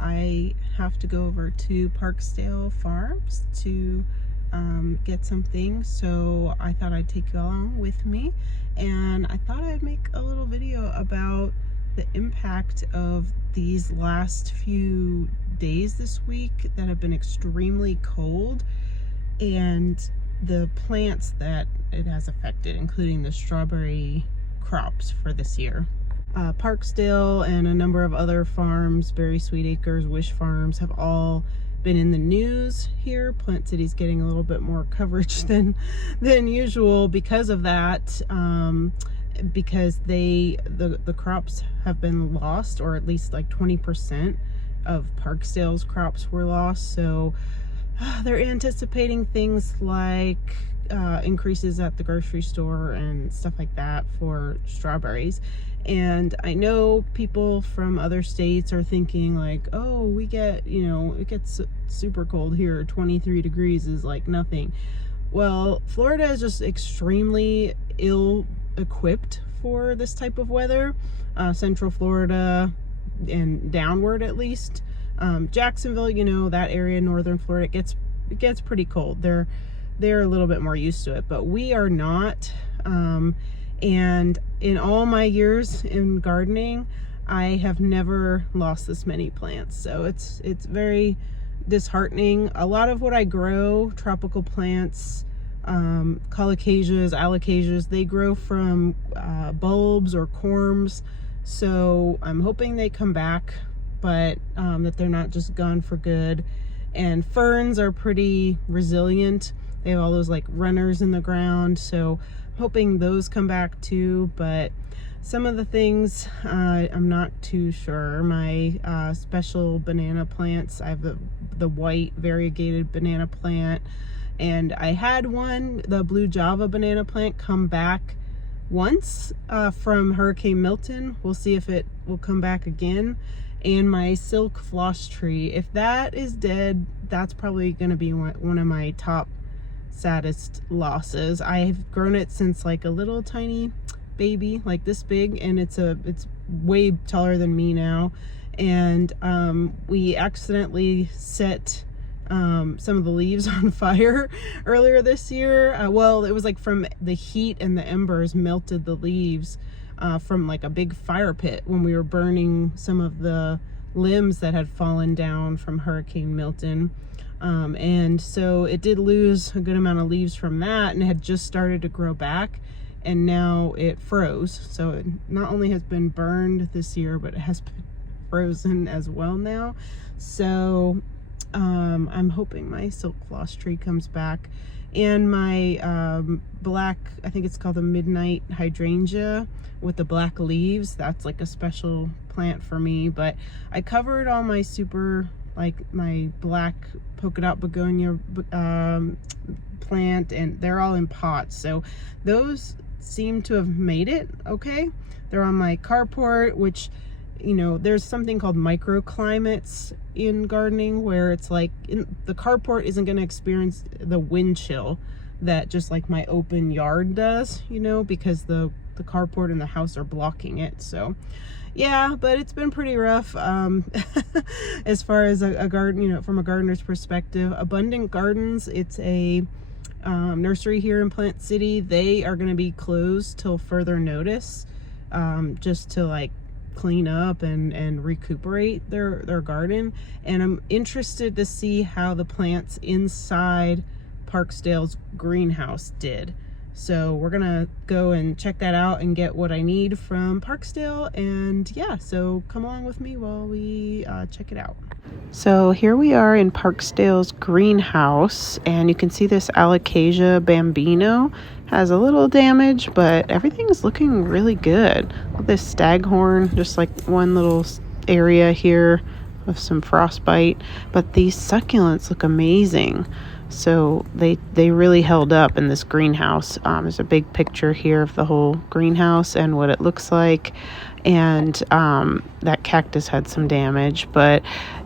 I have to go over to Parkesdale Farms to get some things, so I thought I'd take you along with me, and I thought I'd make a little video about the impact of these last few days this week that have been extremely cold, and the plants that it has affected, including the strawberry crops for this year. Parkesdale and a number of other farms, Berry Sweet Acres, Wish Farms, have all been in the news here. Plant City's getting a little bit more coverage than usual because of that, because the crops have been lost, or at least like 20% of Parkesdale's crops were lost. So they're anticipating things like increases at the grocery store and stuff like that for strawberries. And I know people from other states are thinking like, oh, we get, it gets super cold here. 23 degrees is like nothing. Well, Florida is just extremely ill equipped for this type of weather. Central Florida and downward, at least. Jacksonville, that area, northern Florida, it gets pretty cold. They're a little bit more used to it, but we are not. And in all my years in gardening, I have never lost this many plants. So it's very disheartening. A lot of what I grow, tropical plants, colocasias, alocasias, they grow from bulbs or corms. So I'm hoping they come back, but that they're not just gone for good. And ferns are pretty resilient. They have all those like runners in the ground, so I'm hoping those come back too. But some of the things I'm not too sure. My special banana plants, I have the white variegated banana plant, and I had the blue Java banana plant, come back once from Hurricane Milton. We'll see if it will come back again. And my silk floss tree, if that is dead, that's probably going to be one of my top saddest losses. I've grown it since like a little tiny baby, like this big, and it's way taller than me now. And we accidentally set some of the leaves on fire earlier this year. Well, it was like from the heat, and the embers melted the leaves from like a big fire pit when we were burning some of the limbs that had fallen down from Hurricane Milton. And so it did lose a good amount of leaves from that, and it had just started to grow back, and now it froze. So it not only has been burned this year, but it has been frozen as well now. So I'm hoping my silk floss tree comes back. And my black, I think it's called the midnight hydrangea with the black leaves, that's like a special plant for me. But I covered all my my black polka dot begonia plant, and they're all in pots, so those seem to have made it okay. They're on my carport, which, there's something called microclimates in gardening, where it's like the carport isn't going to experience the wind chill that just like my open yard does, because the carport and the house are blocking it. So yeah, but it's been pretty rough as far as a garden, from a gardener's perspective. Abundant Gardens, it's a nursery here in Plant City. They are going to be closed till further notice, just to like clean up and recuperate their garden. And I'm interested to see how the plants inside Parkesdale's greenhouse did. So we're gonna go and check that out and get what I need from Parkesdale. And yeah, so come along with me while we check it out. So here we are in Parkesdale's greenhouse, and you can see this Alocasia bambino has a little damage, but everything's looking really good. This staghorn, just like one little area here of some frostbite, but these succulents look amazing. So they really held up in this greenhouse. There's a big picture here of the whole greenhouse and what it looks like. and that cactus had some damage, but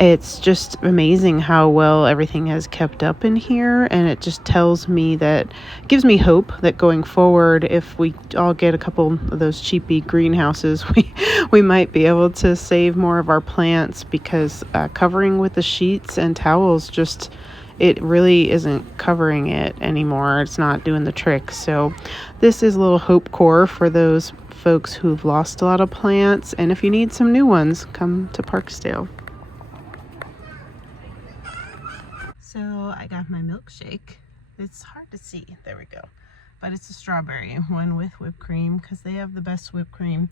it's just amazing how well everything has kept up in here, and it just tells me that, gives me hope that going forward, if we all get a couple of those cheapy greenhouses, we might be able to save more of our plants, because covering with the sheets and towels, just it really isn't covering it anymore. It's not doing the trick. So this is a little hope core for those folks who've lost a lot of plants, and if you need some new ones, come to Parkesdale. So I got my milkshake. It's hard to see, there we go, but it's a strawberry one with whipped cream, because they have the best whipped cream.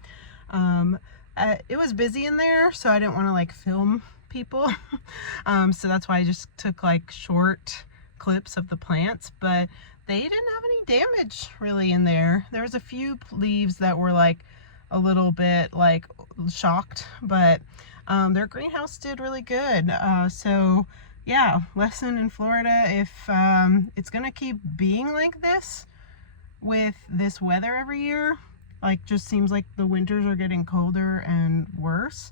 It was busy in there, so I didn't want to like film people. So that's why I just took like short clips of the plants, but they didn't have any damage really in there. There was a few leaves that were like a little bit like shocked, but their greenhouse did really good. So yeah, lesson in Florida, if it's gonna keep being like this with this weather every year, like just seems like the winters are getting colder and worse,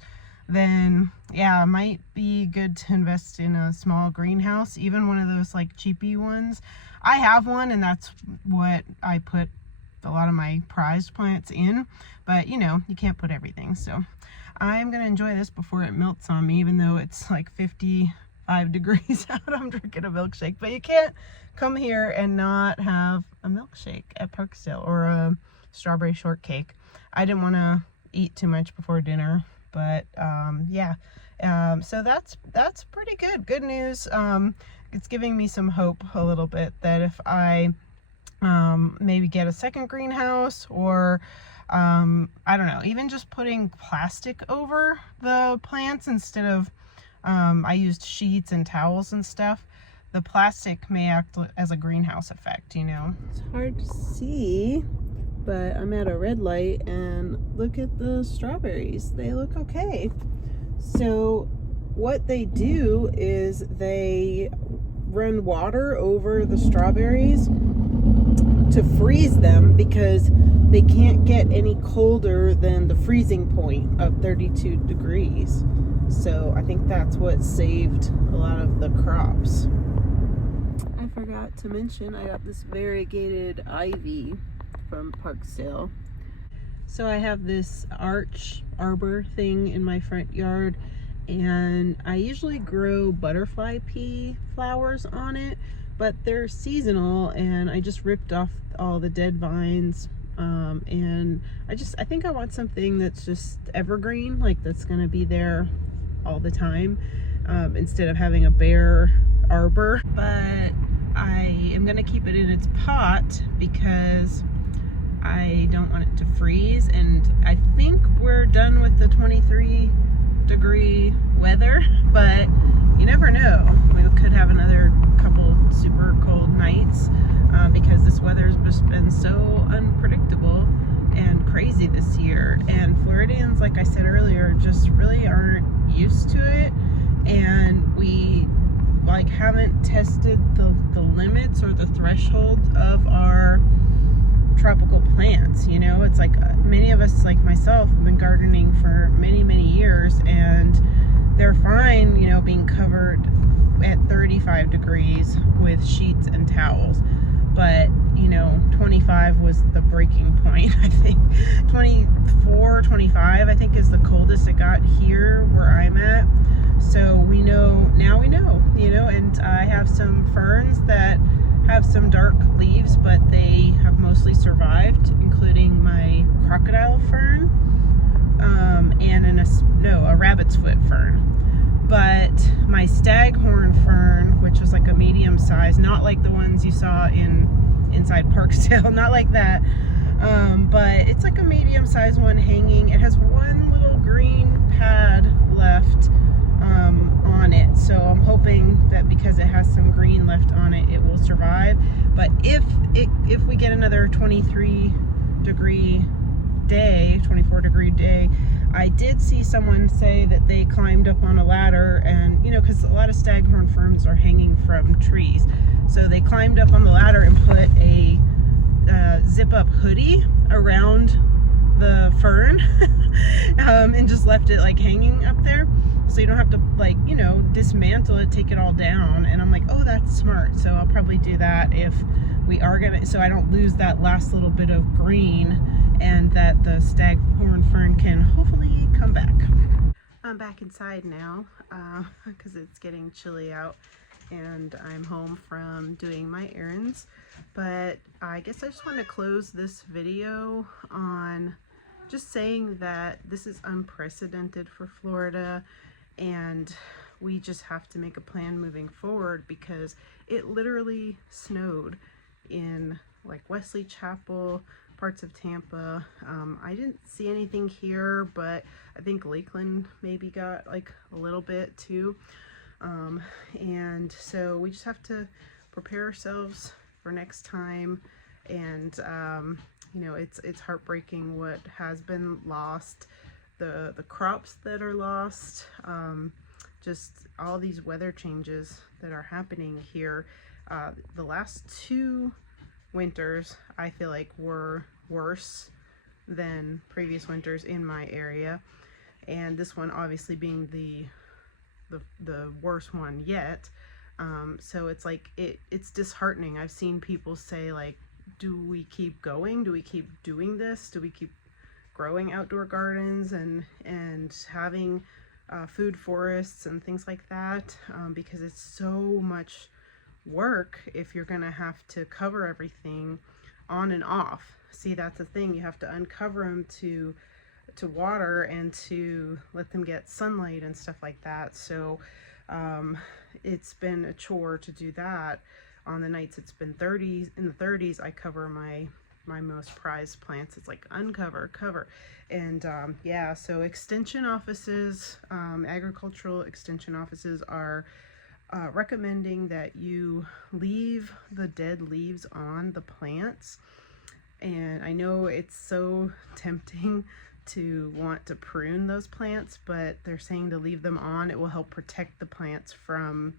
then yeah, it might be good to invest in a small greenhouse, even one of those like cheapy ones. I have one, and that's what I put a lot of my prized plants in, but you know, you can't put everything. So I'm gonna enjoy this before it melts on me, even though it's like 55 degrees out. I'm drinking a milkshake, but you can't come here and not have a milkshake at Parkesdale or a strawberry shortcake. I didn't want to eat too much before dinner, but yeah, so that's pretty good news. It's giving me some hope a little bit that if I maybe get a second greenhouse, or I don't know, even just putting plastic over the plants instead of I used sheets and towels and stuff, the plastic may act as a greenhouse effect, you know. It's hard to see, but I'm at a red light, and look at the strawberries. They look okay. So what they do is they run water over the strawberries to freeze them, because they can't get any colder than the freezing point of 32 degrees. So I think that's what saved a lot of the crops. I forgot to mention, I got this variegated ivy from Parkesdale. So I have this arbor thing in my front yard, and I usually grow butterfly pea flowers on it, but they're seasonal, and I just ripped off all the dead vines, and I think I want something that's just evergreen, like that's gonna be there all the time, instead of having a bare arbor. But I am gonna keep it in its pot because I don't want it to freeze, and I think we're done with the 23-degree weather, but you never know. We could have another couple super cold nights, because this weather's just been so unpredictable and crazy this year, and Floridians, like I said earlier, just really aren't used to it, and we like haven't tested the limits or the threshold of our tropical plants. You know, it's like many of us, like myself, have been gardening for many years, and they're fine, you know, being covered at 35 degrees with sheets and towels. But you know, 25 was the breaking point. I think 24, 25 I think is the coldest it got here where I'm at. So we know, now we know, you know. And I have some ferns that have some dark leaves, but they have mostly survived, including my crocodile fern, and a rabbit's foot fern. But my staghorn fern, which was like a medium size, not like the ones you saw inside Parkesdale, not like that, but it's like a medium sized one hanging. It has one little green pad left on it, so I'm hoping that because it has some green left on it, it will survive. But if we get another 23-degree day, 24-degree day, I did see someone say that they climbed up on a ladder, and you know, because a lot of staghorn ferns are hanging from trees, so they climbed up on the ladder and put a zip-up hoodie around the fern and just left it like hanging up there, so you don't have to, like, you know, dismantle it, take it all down. And I'm like, oh, that's smart. So I'll probably do that if we are gonna, so I don't lose that last little bit of green, and that the staghorn fern can hopefully come back. I'm back inside now because it's getting chilly out, and I'm home from doing my errands. But I guess I just want to close this video on just saying that this is unprecedented for Florida, and we just have to make a plan moving forward, because it literally snowed in like Wesley Chapel, parts of Tampa. I didn't see anything here, but I think Lakeland maybe got like a little bit too. And so we just have to prepare ourselves for next time. And you know, it's heartbreaking what has been lost, the crops that are lost, just all these weather changes that are happening here. The last 2 winters I feel like were worse than previous winters in my area, and this one obviously being the worst one yet. So it's like it's disheartening. I've seen people say, like, do we keep going? Do we keep doing this? Do we keep growing outdoor gardens and having food forests and things like that? Because it's so much work if you're gonna have to cover everything on and off. See, that's the thing, you have to uncover them to water and to let them get sunlight and stuff like that. So it's been a chore to do that. On the nights it's been 30s, in the 30s, I cover my most prized plants. It's like uncover, cover. And yeah, so extension offices, agricultural extension offices are recommending that you leave the dead leaves on the plants. And I know it's so tempting to want to prune those plants, but they're saying to leave them on. It will help protect the plants from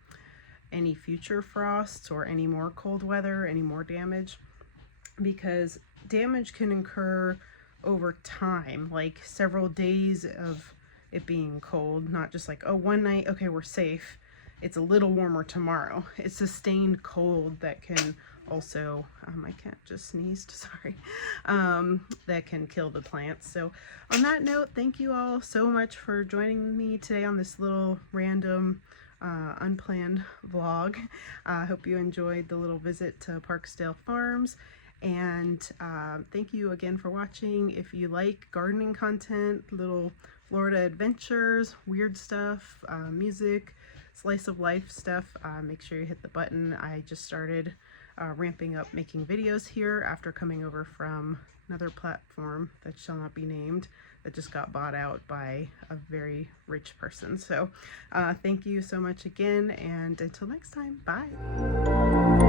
any future frosts or any more cold weather, any more damage, because damage can occur over time, like several days of it being cold, not just like, oh, one night, okay, we're safe, it's a little warmer tomorrow. It's sustained cold that can also, I can't just sneezed, sorry, that can kill the plants. So on that note, thank you all so much for joining me today on this little random unplanned vlog. I hope you enjoyed the little visit to Parkesdale Farms, and thank you again for watching. If you like gardening content, little Florida adventures, weird stuff, music, slice of life stuff, make sure you hit the button. I just started ramping up making videos here after coming over from another platform that shall not be named, that just got bought out by a very rich person. So thank you so much again, and until next time, bye.